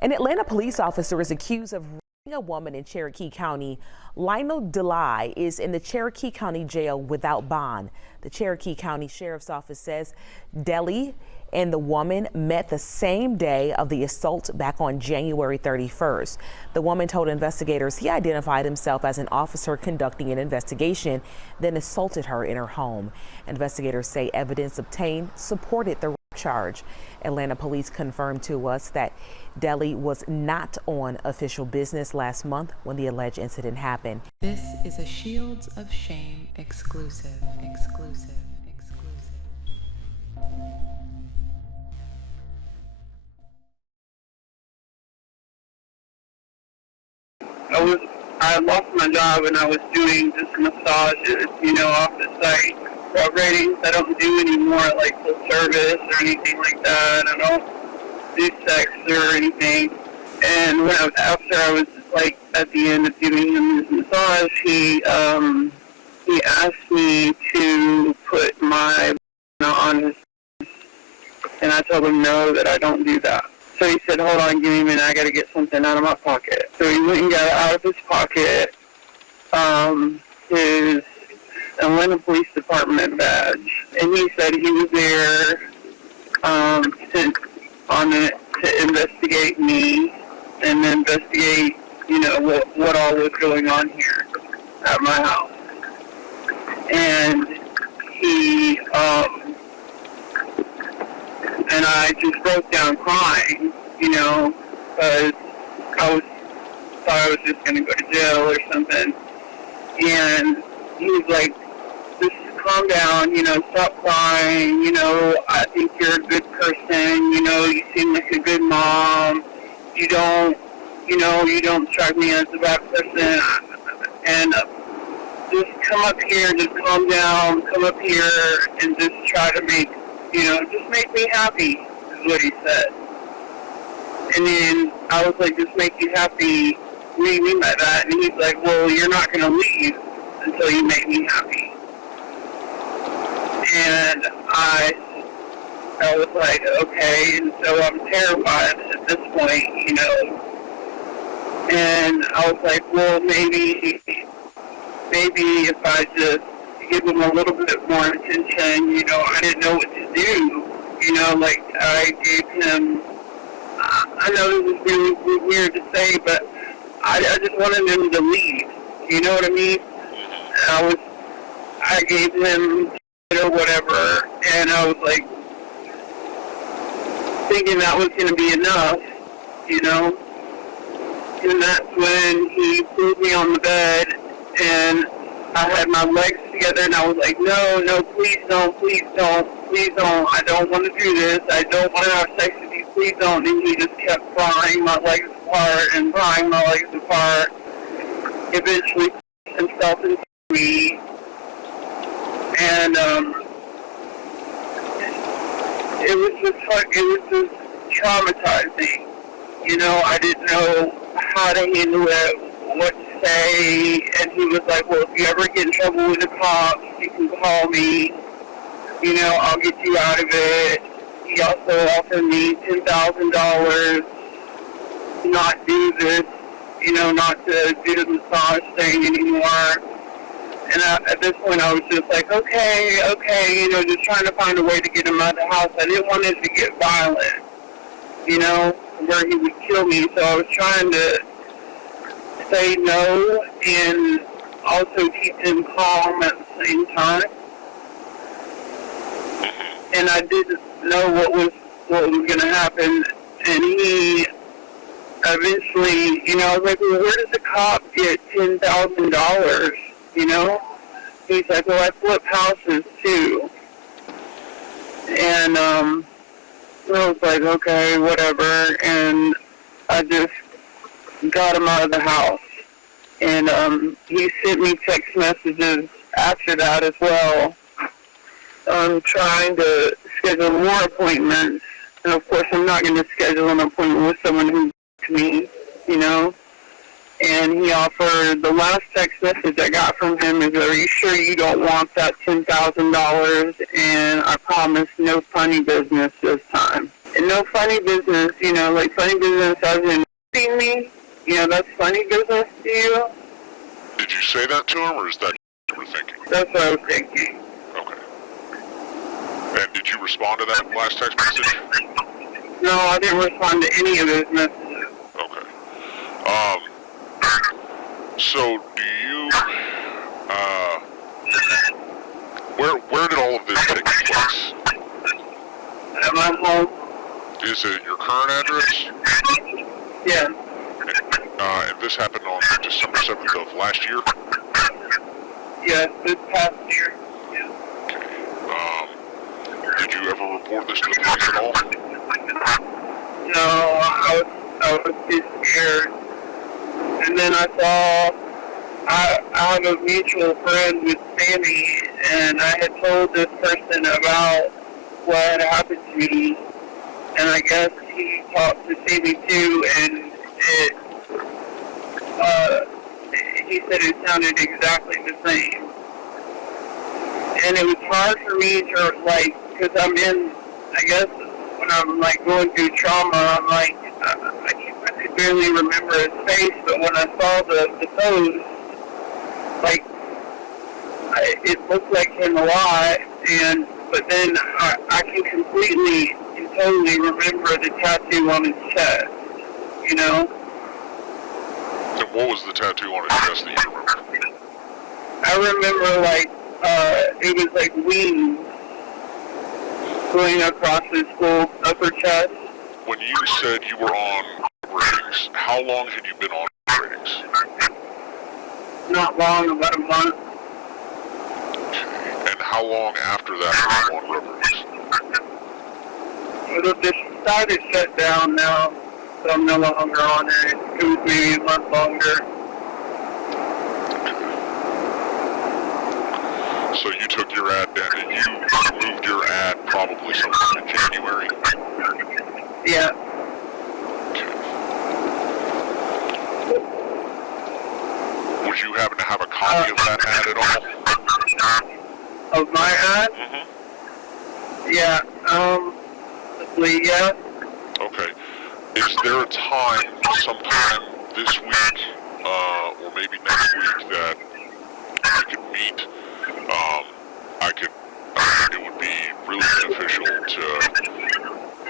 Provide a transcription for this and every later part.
An Atlanta police officer is accused of raping a woman in Cherokee County. Lionel Joseph is in the Cherokee County jail without bond. The Cherokee County Sheriff's Office says Dely and the woman met the same day of the assault back on January 31st. The woman told investigators he identified himself as an officer conducting an investigation, then assaulted her in her home. Investigators say evidence obtained supported the charge. Atlanta police confirmed to us that Dely was not on official business last month when the alleged incident happened. This is a Shields of Shame exclusive. I lost my job and I was doing just massages, off the site already. I don't do any more like full service or anything like that. I don't do sex or anything. And after I was like at the end of giving him his massage, he asked me to put my on his, and I told him no, that I don't do that. So he said, hold on, give me a minute, I got to get something out of my pocket. So he went and got out of his pocket his Atlanta Police Department badge. And he said he was there sent on it to investigate me and investigate, what all was going on here at my house. And he, and I just broke down crying, because I thought I was just going to go to jail or something. And he was like, just calm down, stop crying, I think you're a good person, you seem like a good mom, you don't strike me as a bad person, and just come up here, just calm down, come up here and just try to make, just make me happy, is what he said. And then I was like, just make you happy, what do you mean by that? And he's like, well, you're not going to leave until you make me happy. And I was like, okay, and so I'm terrified at this point, And I was like, well, maybe if I just give him a little bit more attention, I didn't know what to do, like I gave him, I know this is really weird to say, but I just wanted him to leave, you know what I mean? I gave him or whatever, and I was like thinking that was going to be enough, and that's when he put me on the bed, and I had my legs together, and I was like, no, please don't, I don't want to do this, I don't want to have sex with you, please don't. And he just kept prying my legs apart and prying my legs apart, eventually himself into me, and it was just traumatizing, I didn't know how to handle it, what to say, and he was like, well, if you ever get in trouble with the cops, you can call me, I'll get you out of it. He also offered me $10,000 to not do this, not to do the massage thing anymore. And at this point, I was just like, okay, just trying to find a way to get him out of the house. I didn't want it to get violent, where he would kill me. So I was trying to say no and also keep him calm at the same time. And I didn't know what was going to happen. And he eventually, I was like, well, where does a cop get $10,000? He's like, well, I flip houses too. And I was like, okay, whatever. And I just got him out of the house. And he sent me text messages after that as well, trying to schedule more appointments. And of course, I'm not going to schedule an appointment with someone who's to me, And he offered, the last text message I got from him is, are you sure you don't want that $10,000? And I promise no funny business this time. no funny business, like funny business as in seeing me, that's funny business to you. Did you say that to him, or is that what you were thinking? That's what I was thinking. Okay. And did you respond to that last text message? No, I didn't respond to any of his messages. Okay. So do you, where did all of this take place? At my home. Is it your current address? Yeah. And this happened on December 7th of last year? Yes, this past year. Yeah. Okay. Did you ever report this to the police at all? No, I was too scared. And then I have a mutual friend with Sammy, and I had told this person about what had happened to me, and I guess he talked to Sammy too, and he said it sounded exactly the same. And it was hard for me to, because I'm in, I guess, when I'm, going through trauma, I'm I could barely remember his face, but when I saw the post, it looked like him a lot, but then I can completely and totally remember the tattoo on his chest, And what was the tattoo on his chest that you remember? I remember, it was like wings going across his whole upper chest. When you said you were on ratings, how long had you been on ratings? Not long, about a month. And how long after that were you on ratings? Well, the site is shut down now, so I'm no longer on it. It was maybe a month longer. So you took your ad down, and you removed your ad probably sometime in January? Yeah. Would you happen to have a copy of that ad at all? Of my ad? Mm-hmm. Yeah. Yeah. Okay. Is there a time, sometime this week, or maybe next week, that we could meet? I think it would be really beneficial to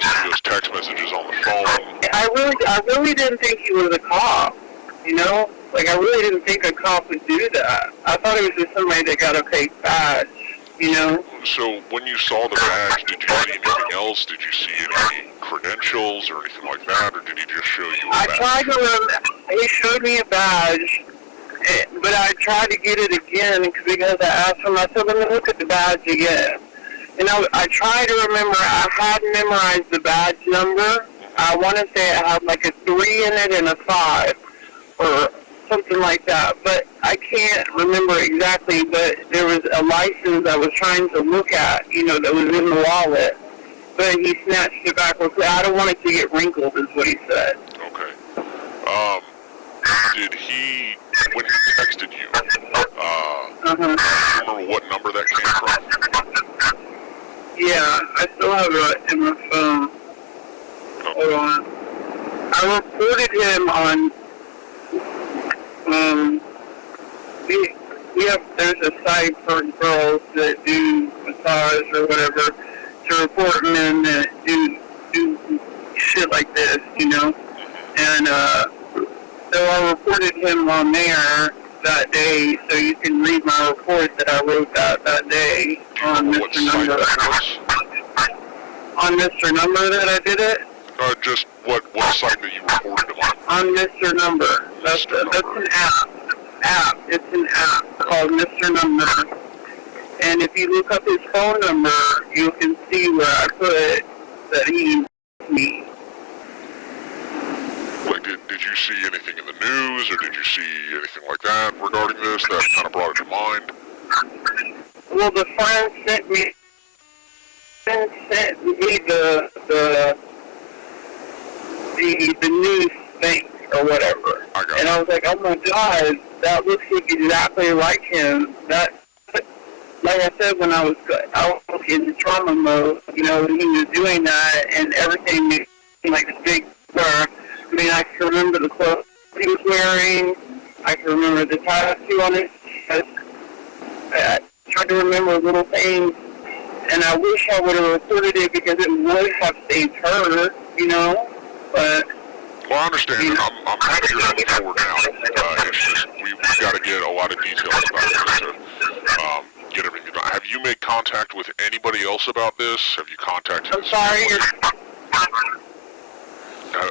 see those text messages on the phone. I really didn't think he was a cop, I really didn't think a cop would do that. I thought it was just somebody that got a fake badge, So when you saw the badge, did you see anything else? Did you see any credentials or anything like that, or did he just show you a badge? I tried to he showed me a badge, but I tried to get it again because I asked him, I said, let me look at the badge again. And I tried to remember, I had memorized the badge number. I want to say it had a 3 in it and a 5, or something like that. But I can't remember exactly, but there was a license I was trying to look at, that was in the wallet. But he snatched it back real quick. I don't want it to get wrinkled, is what he said. Okay. Did he, when he texted you, do you remember what number that came from? Yeah, I still have it in my phone. Okay. Hold on. I reported him on, there's a site for girls that do massage or whatever, to report men that do shit like this, And, so I reported him on there that day, so you can read my report that I wrote that day on Mr. Number. On Mr. Number that I did it? Just what site that you reported him on? On Mr. Number. That's an app. It's an app called Mr. Number. And if you look up his phone number, you can see where I put that he me. Did you see anything in the news, or did you see anything like that regarding this that kind of brought it to mind? Well, the friend sent me the news thing or whatever. And I was like, oh my God, that looks like exactly like him. like I said, when I was in the trauma mode, you know, he was doing that, and everything seemed like this big blur. I mean, I can remember the clothes he was wearing. I can remember the tattoo on his chest. I tried to remember little things, and I wish I would have reported it because it would have saved her, you know. But well, I understand. You know, I'm happy you're moving forward now. It's just we've got to get a lot of details about this to get everything done. Have you made contact with anybody else about this? Have you contacted? I'm sorry.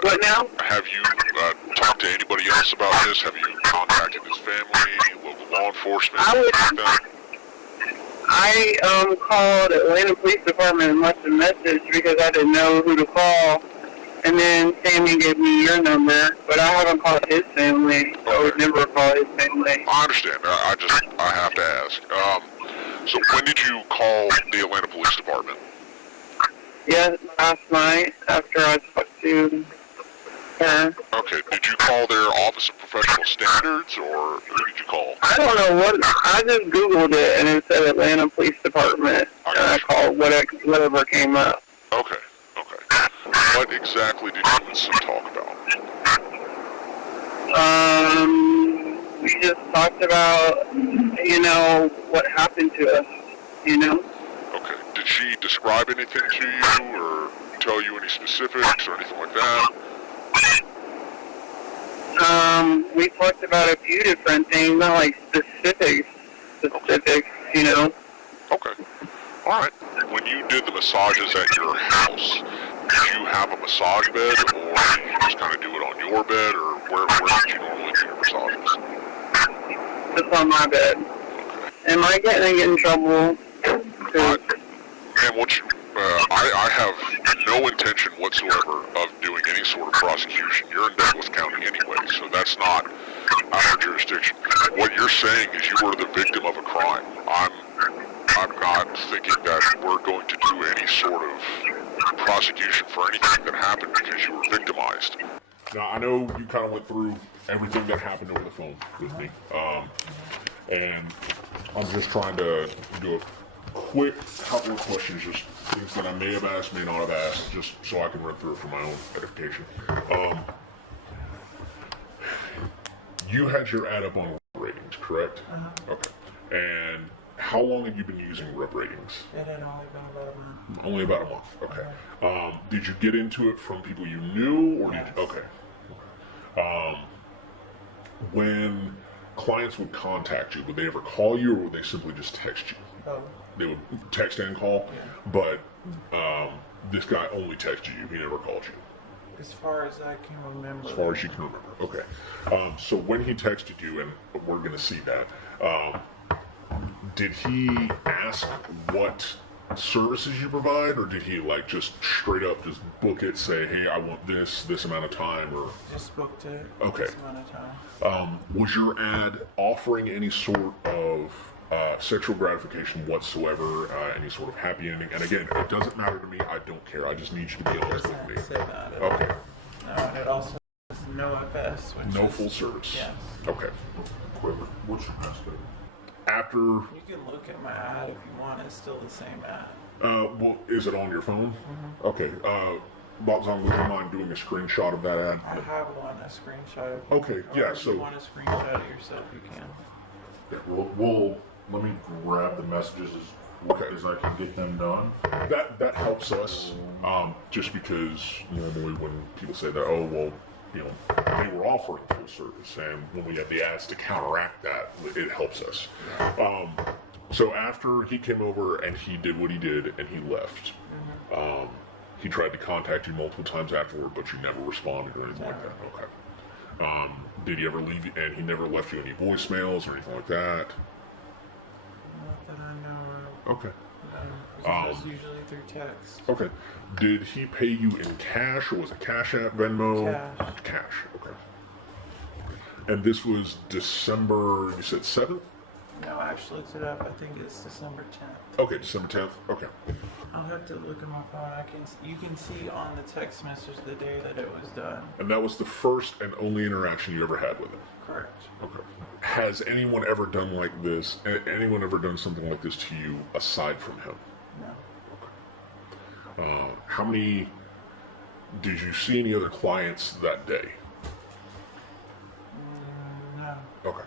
What now? Have you talked to anybody else about this? Have you contacted his family, local law enforcement, anything like that? I called Atlanta Police Department and left a message because I didn't know who to call. And then Sammy gave me your number, but I haven't called his family. Okay. I would never call his family. I understand. I have to ask. So when did you call the Atlanta Police Department? Yeah, last night after I talked to her. Okay. Did you call their Office of Professional Standards, or who did you call? I don't know what. I just Googled it and it said Atlanta Police Department, and I called whatever came up. Okay. What exactly did you and Sue talk about? We just talked about, you know, what happened to us, you know. Okay. Did she describe anything to you or tell you any specifics or anything like that? We talked about a few different things, not like specifics, you know. Okay. All right. When you did the massages at your house, did you have a massage bed, or did you just kind of do it on your bed, or where did you normally do your massages? It's on my bed. Okay. Am I getting in trouble? I have no intention whatsoever of doing any sort of prosecution. You're in Douglas County anyway, so that's not our jurisdiction. What you're saying is you were the victim of a crime. I'm not thinking that we're going to do any sort of prosecution for anything that happened because you were victimized. Now, I know you kind of went through everything that happened over the phone with me, and I'm just trying to do a quick couple of questions, just things that I may have asked, may not have asked, just so I can run through it for my own edification. You had your ad up on ratings, correct? Okay. And how long have you been using Rep Ratings? It had only been about a month. Only about a month, okay. Did you get into it from people you knew, or yes. Okay. When clients would contact you, would they ever call you, or would they simply just text you? Oh. They would text and call, yeah. But this guy only texted you, he never called you. As far as I can remember. As far as you can remember, okay. So when he texted you, and we're going to see that, did he ask what services you provide, or did he like just straight up just book it, say, hey, I want this amount of time, or? Just booked it. Okay. This amount of time. Was your ad offering any sort of sexual gratification whatsoever, any sort of happy ending? And again, it doesn't matter to me, I don't care, I just need you to be honest with me. It said that at Okay. all. No, and it also says no FS, which No is, full service? Yes. Okay. What's your passcode? After... You can look at my ad if you want, it's still the same ad. Well, is it on your phone? Mm-hmm. Okay, Botzon, would you mind doing a screenshot of that ad? I have one, a screenshot of it. Okay, yeah, If so... you want to screenshot it yourself, you can. Yeah, let me grab the messages as quick as I can get them done. That helps us, just because normally when people say that, oh, well, they were offering full service, and when we have the ads to counteract that, it helps us. So after he came over and he did what he did and he left, he tried to contact you multiple times afterward, but you never responded or anything like that. Okay. Did he ever leave you, and he never left you any voicemails or anything like that? Not that I know of. Okay. No, it's usually through text. Okay. Did he pay you in cash, or was it Cash App, Venmo? Cash. Cash, okay. And this was December, you said 7th? No, I actually looked it up. I think it's December 10th. Okay, December 10th, okay. I'll have to look at my phone. You can see on the text message the day that it was done. And that was the first and only interaction you ever had with him? Correct. Okay. Has anyone ever done like this? Anyone ever done something like this to you aside from him? No. Okay. How many? Did you see any other clients that day? No. Okay.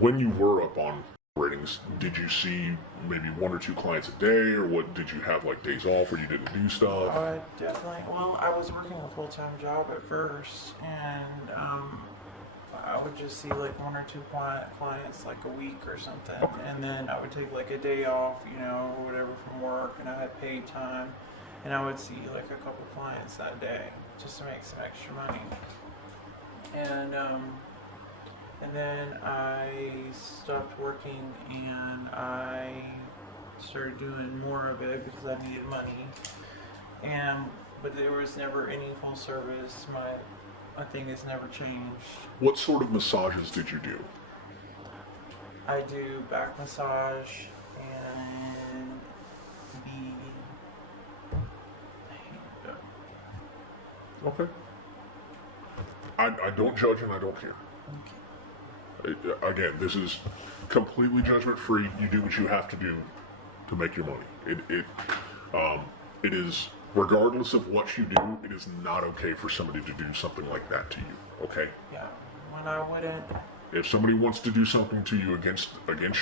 When you were up on ratings, did you see maybe 1 or 2 clients a day, or what? Did you have like days off, or you didn't do stuff? Definitely. Well, I was working a full-time job at first, and I would just see like 1 or 2 clients like a week or something, and then I would take like a day off, you know, or whatever from work, and I had paid time, and I would see like a couple clients that day just to make some extra money. And then I stopped working and I started doing more of it because I needed money. But there was never any full service. My thing has never changed. What sort of massages did you do? I do back massage and Okay. I don't judge and I don't care. Again, this is completely judgment free. You do what you have to do to make your money. It is, regardless of what you do, it is not okay for somebody to do something like that to you. Okay? Yeah. When I wouldn't. If somebody wants to do something to you against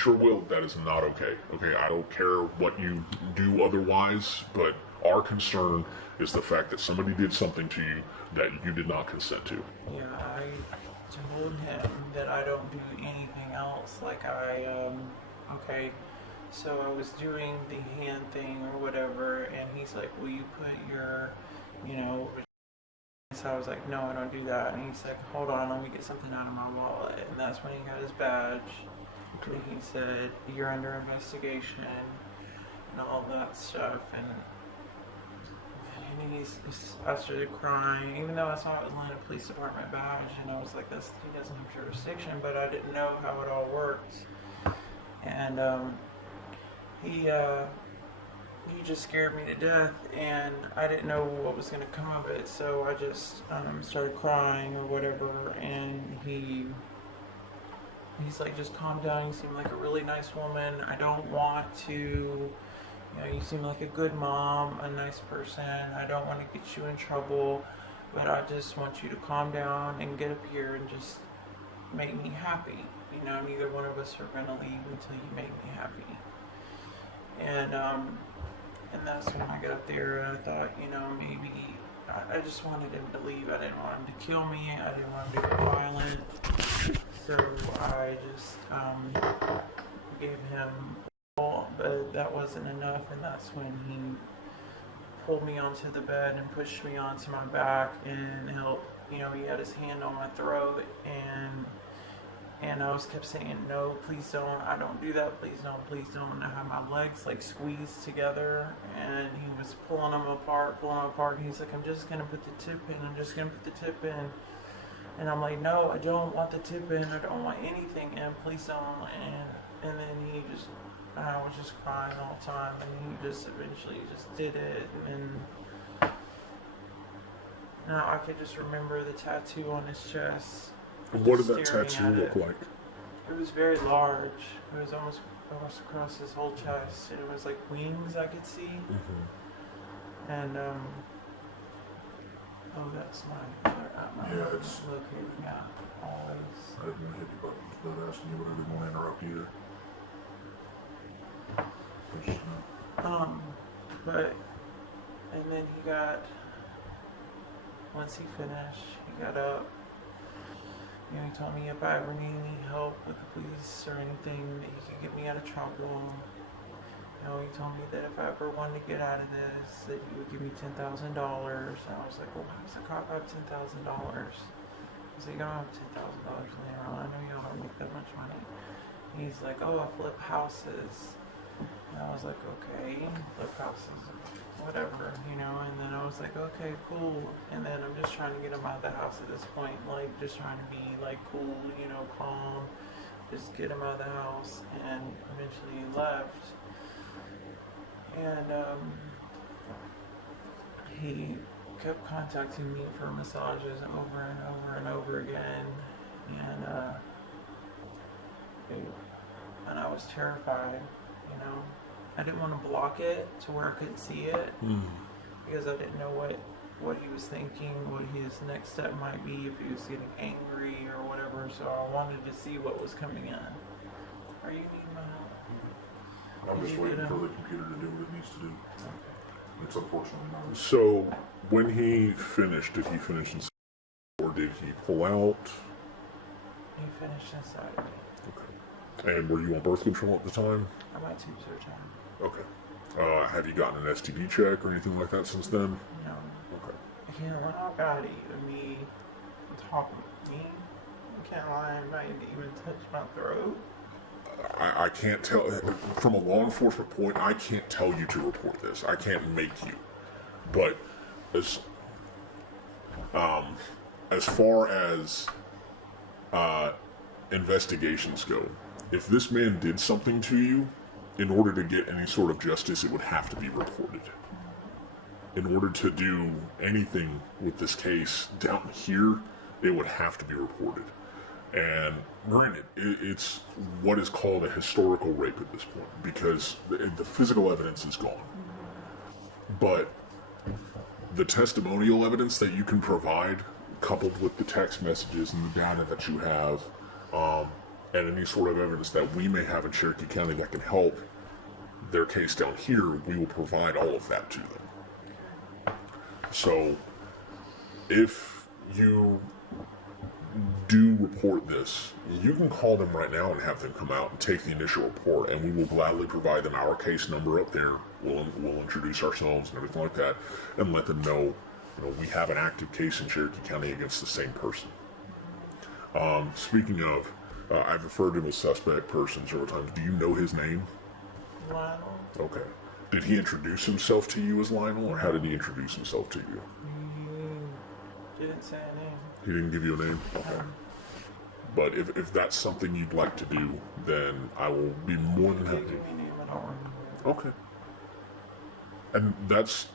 your will, that is not okay. Okay? I don't care what you do otherwise, but our concern is the fact that somebody did something to you that you did not consent to. Yeah, I told him that I don't do anything else. Like okay, so I was doing the hand thing or whatever, and he's like, will you put your, you know, so I was like, no, I don't do that. And he's like, hold on, let me get something out of my wallet. And that's when he got his badge. And he said, you're under investigation and all that stuff. And I started crying, even though I saw it was Atlanta Police Department badge, and I was like, he doesn't have jurisdiction, but I didn't know how it all works. And he just scared me to death, and I didn't know what was going to come of it, so I just started crying or whatever, and he's like, just calm down, you seem like a really nice woman, I don't want to... You know, you seem like a good mom, a nice person. I don't want to get you in trouble, but I just want you to calm down and get up here and just make me happy. You know, neither one of us are going to leave until you make me happy. And that's when I got up there and I thought, you know, maybe I just wanted him to leave. I didn't want him to kill me. I didn't want him to get violent. So I just gave him... But that wasn't enough, and that's when he pulled me onto the bed and pushed me onto my back and helped, you know, he had his hand on my throat, and I was kept saying, no, please don't, I don't do that, please don't, and I had my legs like squeezed together, and he was pulling them apart, and he's like, I'm just gonna put the tip in, and I'm like, no, I don't want the tip in, I don't want anything in, please don't, and then I was just crying all the time, and he just eventually just did it, and now I could just remember the tattoo on his chest. What did that tattoo look like? It was very large. It was almost across his whole chest, and it was like wings I could see. Mm-hmm. And oh, that's my yeah, it's located. Yeah, always. I didn't hit you about asking you, but I didn't want to interrupt either. And then once he finished, he got up. You know, he told me if I ever need any help with the police or anything, that he could get me out of trouble. You know, he told me that if I ever wanted to get out of this, that he would give me $10,000. And I was like, well, how does a cop have $10,000? I was like, I don't have $10,000 laying around. I know y'all don't make that much money. And he's like, oh, I flip houses. And I was like, okay, flip houses, whatever, you know, and then I was like, okay, cool, and then I'm just trying to get him out of the house at this point, like, just trying to be, like, cool, you know, calm, just get him out of the house, and eventually he left, and, he kept contacting me for massages over and over and over again, and I was terrified, you know. I didn't want to block it to where I couldn't see it, because I didn't know what he was thinking, what his next step might be, if he was getting angry or whatever, so I wanted to see what was coming in. Are you needing my help? I'm just waiting for the computer to do what it needs to do. It's unfortunately not. So, when he finished, did he finish inside or did he pull out? He finished inside of me. Okay. And were you on birth control at the time? My tubes are down. Okay. Have you gotten an STD check or anything like that since then? No. Okay. I can't allow God to even be on top of me. I can't allow anybody to even touch my throat. I can't tell, from a law enforcement point, I can't tell you to report this. I can't make you. But as far as investigations go, if this man did something to you, in order to get any sort of justice, it would have to be reported. In order to do anything with this case down here, it would have to be reported. And granted, it's what is called a historical rape at this point, because the physical evidence is gone. But the testimonial evidence that you can provide, coupled with the text messages and the data that you have, and any sort of evidence that we may have in Cherokee County that can help their case down here, we will provide all of that to them. So, if you do report this, you can call them right now and have them come out and take the initial report, and we will gladly provide them our case number up there. We'll introduce ourselves and everything like that, and let them know, we have an active case in Cherokee County against the same person. Speaking of, I've referred to him as suspect person several times. Do you know his name? Lionel. Okay. Did he introduce himself to you as Lionel, or how did he introduce himself to you? He didn't say a name. He didn't give you a name? Okay. But if that's something you'd like to do, then I will be more than happy. He didn't give me a name at all. Okay. And that's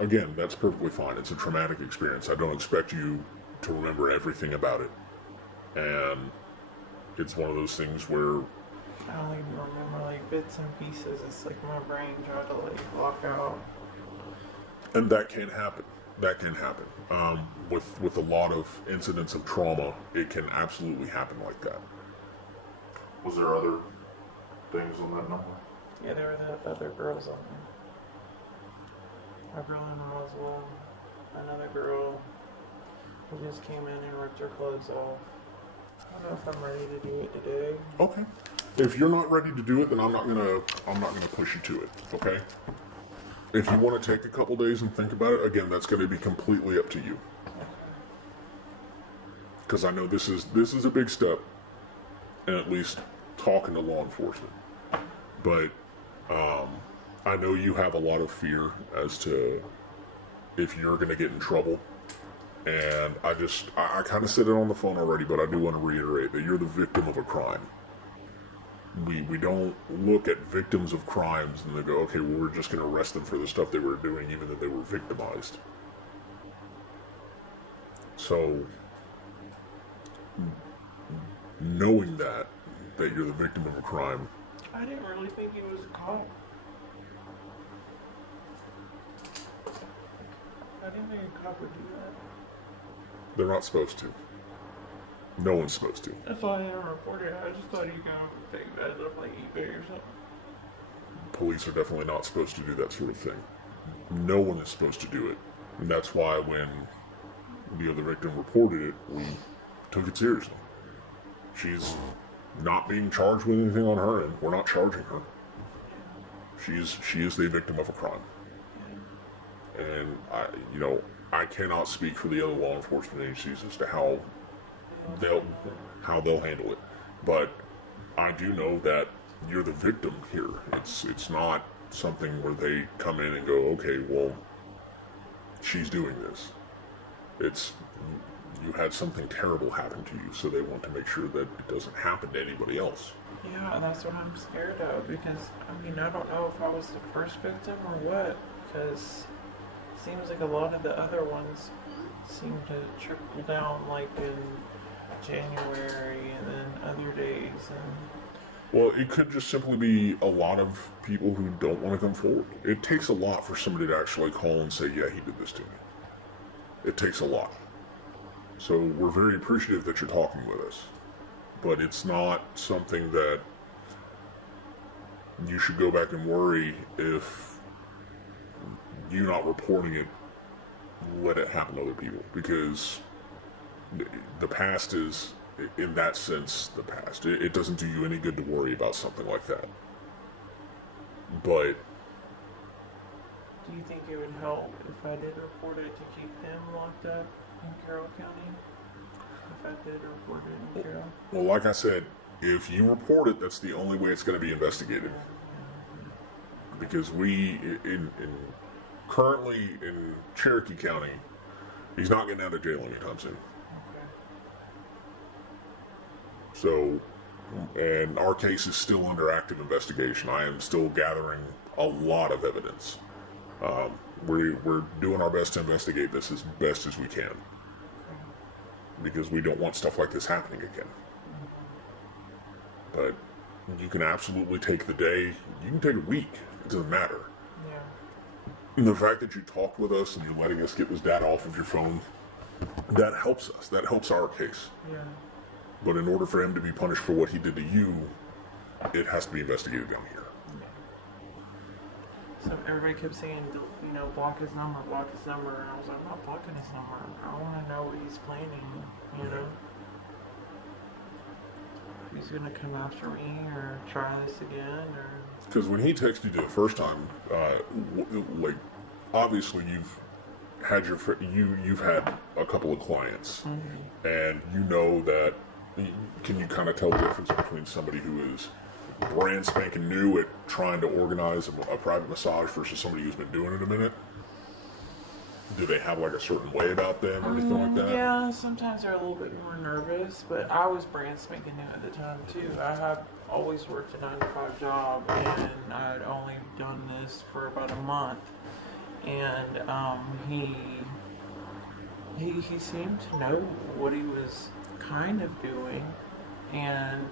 perfectly fine. It's a traumatic experience. I don't expect you to remember everything about it. And it's one of those things where I only remember bits and pieces. It's like my brain tried to block out. And that can happen. That can happen. With a lot of incidents of trauma, it can absolutely happen like that. Was there other things on that number? Yeah, there were the other girls on there. A girl in Roswell, another girl who just came in and ripped her clothes off. I don't know if I'm ready to do it today. Okay. If you're not ready to do it, then I'm not gonna push you to it. Okay. If you want to take a couple days and think about it, again, that's going to be completely up to you. Because I know this is a big step, in at least talking to law enforcement. But I know you have a lot of fear as to if you're going to get in trouble. And I kind of said it on the phone already, but I do want to reiterate that you're the victim of a crime. We don't look at victims of crimes and they go, okay, well, we're just going to arrest them for the stuff they were doing, even though they were victimized. So, knowing that you're the victim of a crime. I didn't really think he was a cop. I didn't think a cop would do that. They're not supposed to. No one's supposed to. That's why I didn't report it. I just thought you kind of fake bad stuff like eBay or something. Police are definitely not supposed to do that sort of thing. No one is supposed to do it. And that's why when the other victim reported it, we took it seriously. She's not being charged with anything on her end. We're not charging her. She is the victim of a crime. And I cannot speak for the other law enforcement agencies as to how they'll handle it, but I do know that you're the victim here. It's not something where they come in and go, okay, well, she's doing this. It's you had something terrible happen to you, so they want to make sure that it doesn't happen to anybody else. Yeah, and that's what I'm scared of, because I don't know if I was the first victim or what, because it seems like a lot of the other ones seemed to trickle down like in January and then other days. And Well, it could just simply be a lot of people who don't want to come forward. It takes a lot for somebody to actually call and say, yeah, he did this to me. It takes a lot. So we're very appreciative that you're talking with us. But it's not something that you should go back and worry if you not reporting it let it happen to other people. Because the past is, in that sense, the past. It doesn't do you any good to worry about something like that. But do you think it would help if I did report it to keep him locked up in Carroll County? If I did report it in Carroll? well, like I said, if you report it, that's the only way it's going to be investigated. Because we, currently in Cherokee County, he's not getting out of jail anytime soon. So, and our case is still under active investigation. I am still gathering a lot of evidence. We're doing our best to investigate this as best as we can. Because we don't want stuff like this happening again. But you can absolutely take the day, you can take a week, it doesn't matter. Yeah. And the fact that you talked with us and you're letting us get this data off of your phone, that helps us, that helps our case. Yeah. But in order for him to be punished for what he did to you, it has to be investigated down here. So everybody kept saying, you know, block his number, and I was like, I'm not blocking his number. I want to know what he's planning, you know? He's going to come after me or try this again, or... Because when he texted you the first time, like, obviously you've had you've had a couple of clients, and you know that. Can you kind of tell the difference between somebody who is brand spanking new at trying to organize a private massage versus somebody who's been doing it a minute? Do they have like a certain way about them or anything like that? Yeah, sometimes they're a little bit more nervous, but I was brand spanking new at the time too. I had always worked a 9-to-5 job, and I'd only done this for about a month. And he seemed to know what he was kind of doing, and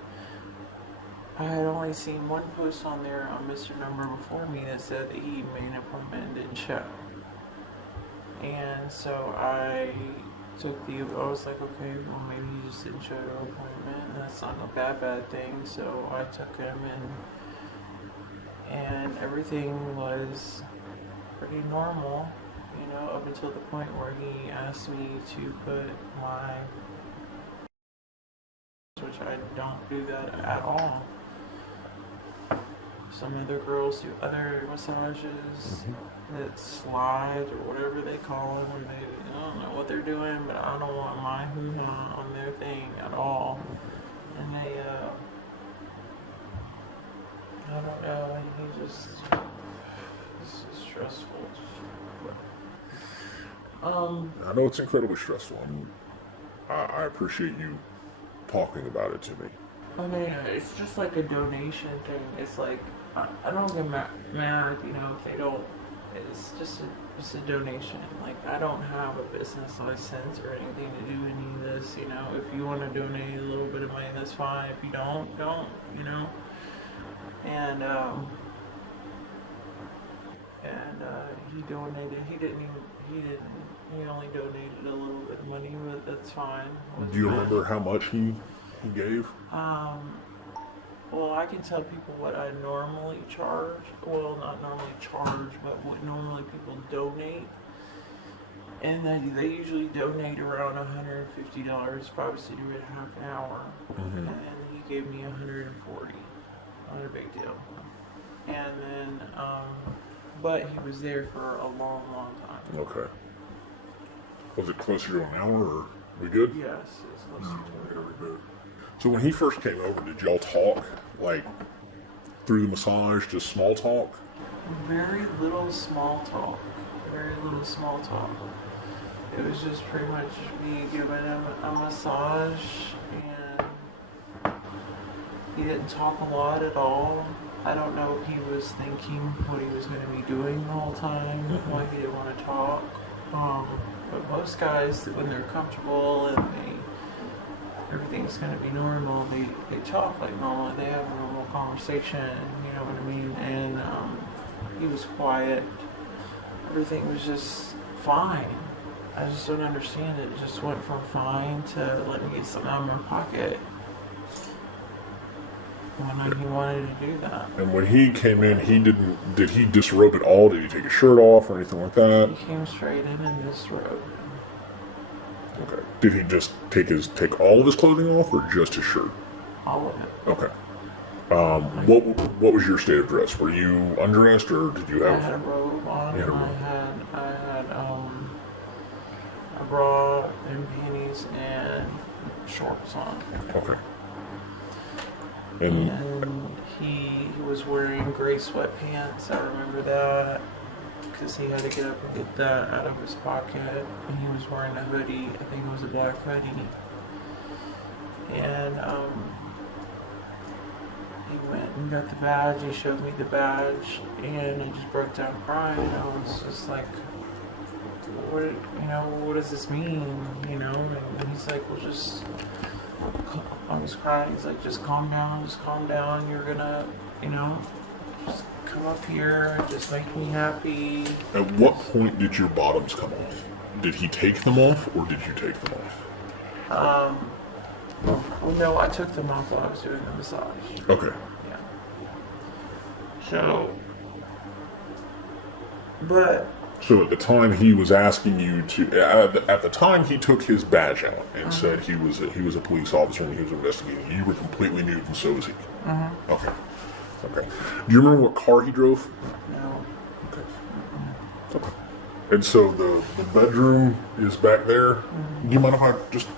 I had only seen one post on there on Mr. Number before me that said that he made an appointment and didn't show. And so I was like, okay, well maybe he just didn't show to an appointment, and that's not a bad thing. So I took him and everything was pretty normal, you know, up until the point where he asked me to put my, which I don't do that at all. Some other girls do other massages that slide or whatever they call them, where I don't know what they're doing, but I don't want my hoo-ha on their thing at all. And they, I don't know, this is stressful. I know it's incredibly stressful. I appreciate you talking about it to me. I mean, it's just like a donation thing. It's like, I don't get mad, you know, if they don't, it's just a donation. Like, I don't have a business license or anything to do any of this, you know. If you want to donate a little bit of money, that's fine. If you don't, you know. And he donated, he only donated a little bit of money, but that's fine. Do you remember how much he gave? Well, I can tell people what I normally charge. Well, not normally charge, but what normally people donate. And they usually donate around $150, probably to do it half an hour. And then he gave me $140. Not a big deal. And then, but he was there for a long time. Okay. Was it closer to an hour, or we good? Yes, it's closer to Okay, we good. So when he first came over, did y'all talk, like, through the massage, just small talk? Very little small talk. Very little small talk. It was just pretty much me giving him a massage, and he didn't talk a lot at all. I don't know if he was thinking what he was going to be doing the whole time, why he didn't want to talk. But most guys, when they're comfortable and everything's going to be normal, they talk like normal. They have a normal conversation, you know what I mean? And he was quiet. Everything was just fine. I just don't understand it. It just went from fine to let me get something out of my pocket when he wanted to do that. And when he came in, did he disrobe at all? Did he take his shirt off or anything like that? He came straight in disrobe. Okay. Did he just take all of his clothing off or just his shirt? All of it. Okay. What was your state of dress? Were you undressed or did you have? I had a robe on. You had a robe. I had a bra and panties and shorts on. Okay. And he was wearing gray sweatpants. I remember that because he had to get up and get that out of his pocket. And he was wearing a hoodie. I think it was a black hoodie. And he went and got the badge. He showed me the badge, and I just broke down crying. I was just like, what does this mean? You know, and he's like, well, just. I was crying. He's like, just calm down. You're gonna, just come up here. Just make me happy. at what point did your bottoms come off? Did he take them off or did you take them off? Well, no, I took them off while I was doing the massage. Okay. Yeah. So at the time he was asking you to, at the time he took his badge out and said he was a police officer and he was investigating, you were completely nude and so was he. Okay. Okay. Do you remember what car he drove? no. Okay. Okay. And so the bedroom is back there. Do you mind if I just,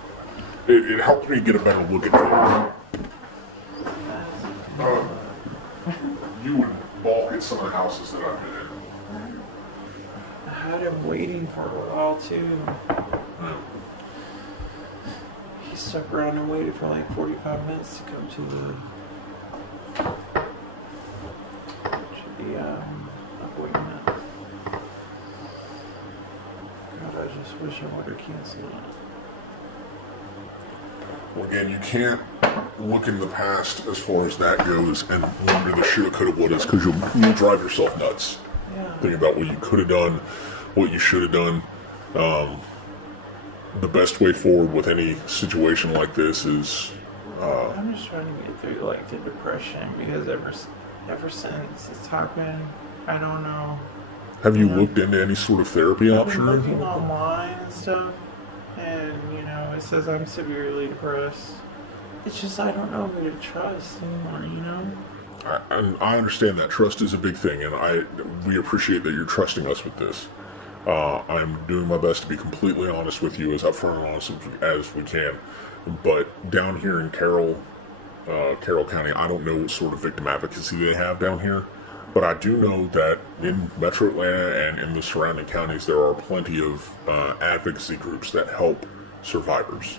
it helped me get a better look at things. You would balk at some of the houses that I've been in. I had him waiting for a while too. He stuck around and waited for like 45 minutes to come to the appointment. God, I just wish I would have canceled it. Well, again, you can't look in the past as far as that goes and wonder the shoulda, coulda, wouldas, because you'll drive yourself nuts. Yeah. Think about what you could have done, what you should have done. The best way forward with any situation like this is... I'm just trying to get through like the depression because ever since it's happened, I don't know. have you looked into any sort of therapy I've option been or looking anything? online and stuff, and it says I'm severely depressed. It's just I don't know who to trust anymore. I understand that. Trust is a big thing, and we appreciate that you're trusting us with this. I'm doing my best to be completely honest with you, as upfront and honest as we can. But down here in Carroll County, I don't know what sort of victim advocacy they have down here. But I do know that in Metro Atlanta and in the surrounding counties, there are plenty of advocacy groups that help survivors.